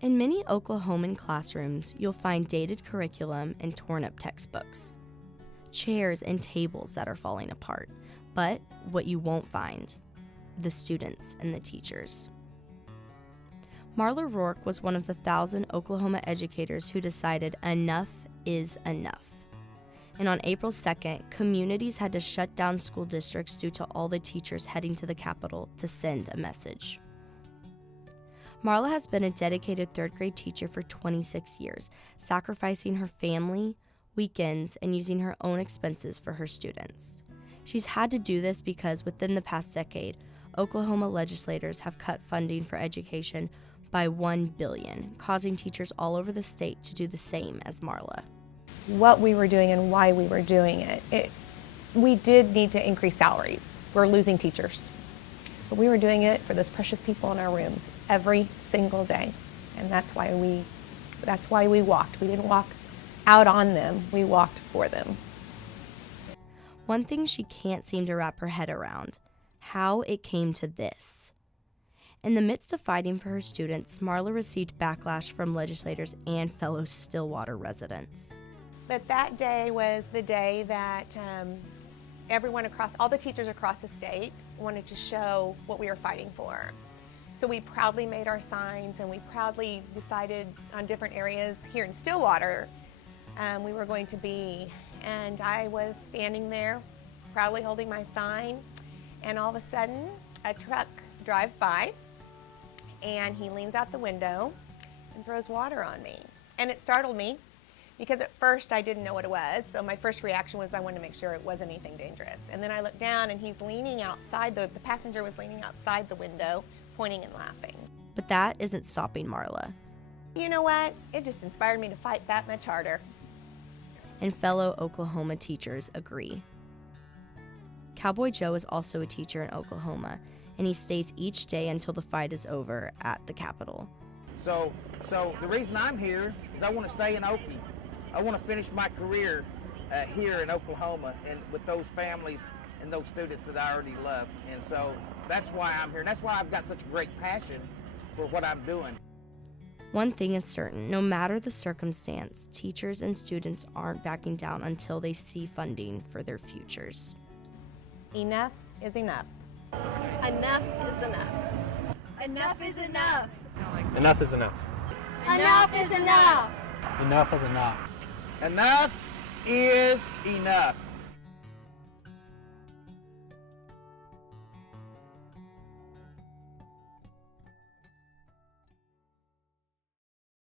In many Oklahoman classrooms, you'll find dated curriculum and torn-up textbooks, chairs and tables that are falling apart. But what you won't find, the students and the teachers. Marla Rourke was one of the 1,000 Oklahoma educators who decided enough is enough. And on April 2nd, communities had to shut down school districts due to all the teachers heading to the Capitol to send a message. Marla has been a dedicated third grade teacher for 26 years, sacrificing her family, weekends, and using her own expenses for her students. She's had to do this because within the past decade, Oklahoma legislators have cut funding for education by $1 billion, causing teachers all over the state to do the same as Marla. What we were doing and why we were doing it, we did need to increase salaries. We're losing teachers. But we were doing it for those precious people in our rooms every single day. And that's why we walked. We didn't walk out on them, we walked for them. One thing she can't seem to wrap her head around, how it came to this. In the midst of fighting for her students, Marla received backlash from legislators and fellow Stillwater residents. But that day was the day that all the teachers across the state wanted to show what we were fighting for. So we proudly made our signs and we proudly decided on different areas here in Stillwater we were going to be. And I was standing there proudly holding my sign, and all of a sudden a truck drives by and he leans out the window and throws water on me. And it startled me because at first I didn't know what it was, so my first reaction was I wanted to make sure it wasn't anything dangerous. And then I looked down and he's leaning outside, the passenger was leaning outside the window, pointing and laughing. But that isn't stopping Marla. You know what? It just inspired me to fight that much harder. And fellow Oklahoma teachers agree. Cowboy Joe is also a teacher in Oklahoma, and he stays each day until the fight is over at the Capitol. So the reason I'm here is I want to stay in Okie. I want to finish my career here in Oklahoma and with those families and those students that I already love. And so that's why I'm here. And that's why I've got such a great passion for what I'm doing. One thing is certain, no matter the circumstance, teachers and students aren't backing down until they see funding for their futures. Enough is enough. Enough is enough. Enough is enough. Enough is enough. Enough is enough. Enough is enough. Enough is enough.